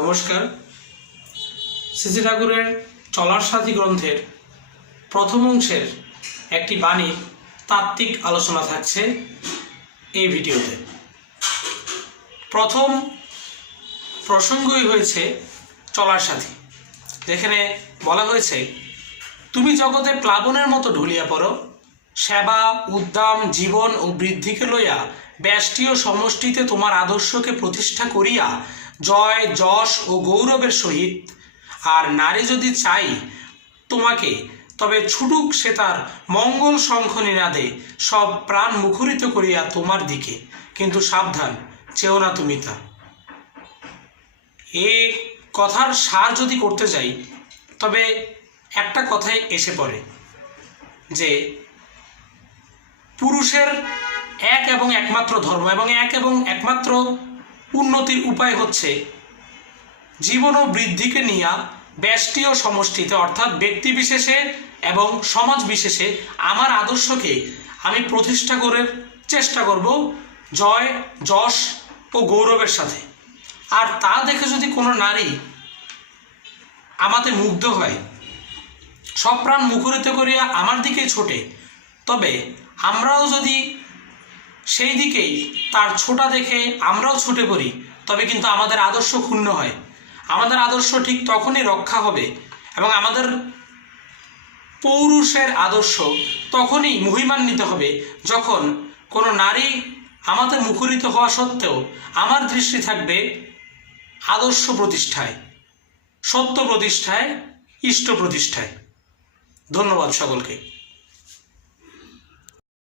নমস্কার। শ্রী ঠাকুরের চলার সাথী গ্রন্থের প্রথম অংশের একটি বাণীর তাত্ত্বিক আলোচনা থাকছে এই ভিডিওতে। প্রথম প্রসঙ্গই হয়েছে চলার সাথী, যেখানে বলা হয়েছে, তুমি জগতে প্লাবনের মতো ঢুলিয়া পড়ো, সেবা উদ্দাম জীবন ও বৃদ্ধিকে লইয়া ব্যষ্টি ও সমষ্টিতে তোমার আদর্শকে প্রতিষ্ঠা করিয়া জয় যশ ও গৌরবের সহিত। আর নারী যদি চাই তোমাকে, তবে ছুটুক সে তার মঙ্গল শঙ্খ নিনাদে সব প্রাণ মুখরিত করিয়া তোমার দিকে, কিন্তু সাবধান, চেও না তুমি তা। এ কথার সার যদি করতে যাই, তবে একটা কথাই এসে পড়ে যে পুরুষের এক এবং একমাত্র ধর্ম এবং এক এবং একমাত্র উন্নতির উপায় হচ্ছে জীবন ও বৃদ্ধিকে নিয়ে ব্যষ্টি ও সমষ্টিতে, অর্থাৎ ব্যক্তি বিশেষে এবং সমাজ বিশেষে আমার আদর্শকে আমি প্রতিষ্ঠা করার চেষ্টা করব জয় যশ ও গৌরবের সাথে। আর তা দেখে যদি কোনো নারী আমাতে মুগ্ধ হয়, সব প্রাণ মুখরিত করিয়া আমার দিকেই ছোটে, তবে আমরাও যদি সেই দিকেই তার ছোটা দেখে আমরাও ছুটে পড়ি, তবে কিন্তু আমাদের আদর্শ ক্ষুণ্ণ হয়। আমাদের আদর্শ ঠিক তখনই রক্ষা হবে এবং আমাদের পৌরুষের আদর্শ তখনই মহিমান্বিত হবে, যখন কোনো নারী আমাদের মুখরিত হওয়া সত্ত্বেও আমার দৃষ্টি থাকবে আদর্শ প্রতিষ্ঠায়, সত্য প্রতিষ্ঠায়, ইষ্ট প্রতিষ্ঠায়। ধন্যবাদ সকলকে।